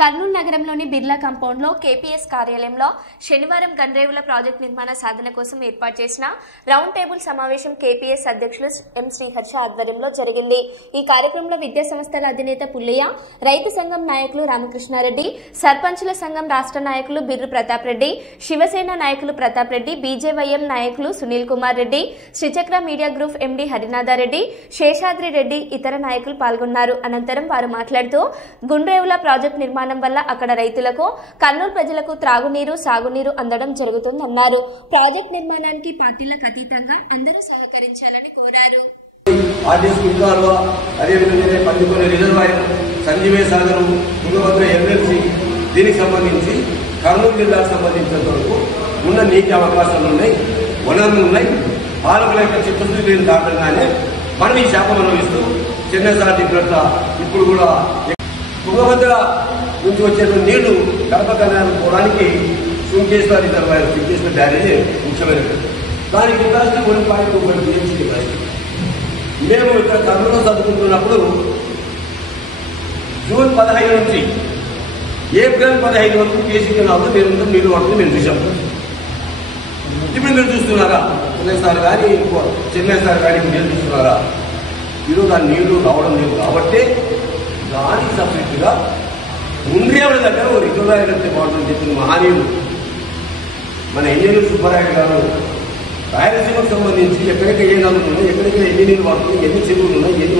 కర్నూలు నగరంలోని బిర్లా కాంపౌండ్లో కేపీఎస్ కార్యాలయంలో శనివారం గన్రేవుల ప్రాజెక్టు నిర్మాణ సాధన కోసం ఏర్పాటు చేసిన రౌండ్ టేబుల్ సమావేశం కేపీఎస్ అధ్యక్షులు ఎం శ్రీహర్ష ఆధ్వర్యంలో జరిగింది। ఈ కార్యక్రమంలో విద్యా సంస్థల అధినేత పుల్లయ్య, రైతు సంఘం నాయకులు రామకృష్ణారెడ్డి, సర్పంచుల సంఘం రాష్ట్ర నాయకులు బిర్రు ప్రతాప్ రెడ్డి, శివసేన నాయకులు ప్రతాప్ రెడ్డి, బీజేవైఎం నాయకులు Sunil Kumar Reddy, Srichakra media group MD Harinathareddy, Seshadri Reddy ఇతర నాయకులు పాల్గొన్నారు। అనంతరం వారు మాట్లాడుతూ గన్రేవుల ప్రాజెక్టు నిర్మాణం వల్ల అక్కడ రైతులకు, కర్నూలు ప్రజలకు త్రాగునీరు, సాగునీరు అందడం జరుగుతుందన్నారు। ప్రాజెక్టు నిర్మాణానికి పార్టీలకు అతీతంగా అందరూ సహకరించాలని కోరారు। దీనికి సంబంధించి కర్నూలు జిల్లాకు సంబంధించినంత వరకు ఉన్న నీటి అవకాశాలు ఉన్నాయి, వనరులు ఉన్నాయి। పాలకుల యొక్క చిత్తశుద్ధి లేని కారణంగానే మనం ఈ శాపం అనుభవిస్తూ చెన్నై సార్ చెప్పినట్ల ఇప్పుడు కూడా తుంగభద్ర నుంచి వచ్చేటువంటి నీళ్లు కడప కళ్యాణం పోవడానికి సుంకేశ్వర రిజర్వాయర్, సుంకేశ్వర బ్యారేజ్ ముఖ్యమైనది। దానికి ఇండస్ట్రీ 1.2 టీఎంసీ। మేము ఇక్కడ కర్నూలులో చదువుకుంటున్నప్పుడు జూన్ 15 నుంచి ఏప్రిల్ 15 వరకు కేసీపీ నాతో మేము నీళ్లు పడుతుంది మేము చూసాం। ఇప్పుడు మీరు చూస్తున్నారా? చెన్నై సార్ కానీ చెన్నై సార్ కానీ మీరు చూస్తున్నారా? ఈరోజు ఆ నీళ్లు రావడం లేదు కాబట్టి దానికి సపరేట్గా గన్రేవుల దగ్గర ఓ రిజర్వాయర్ అంటే బాగుంటుందని చెప్పిన మహనీయులు మన ఇంజనీర్ సుబ్బరాయుడు గారు రాయలసీమకు సంబంధించి ఎక్కడికి ఏ నదులు ఉన్నాయి, ఎక్కడికి ఎన్ని నీళ్ళు పడుతుంది, ఎన్ని చెరువులు ఉన్నాయి, ఎన్ని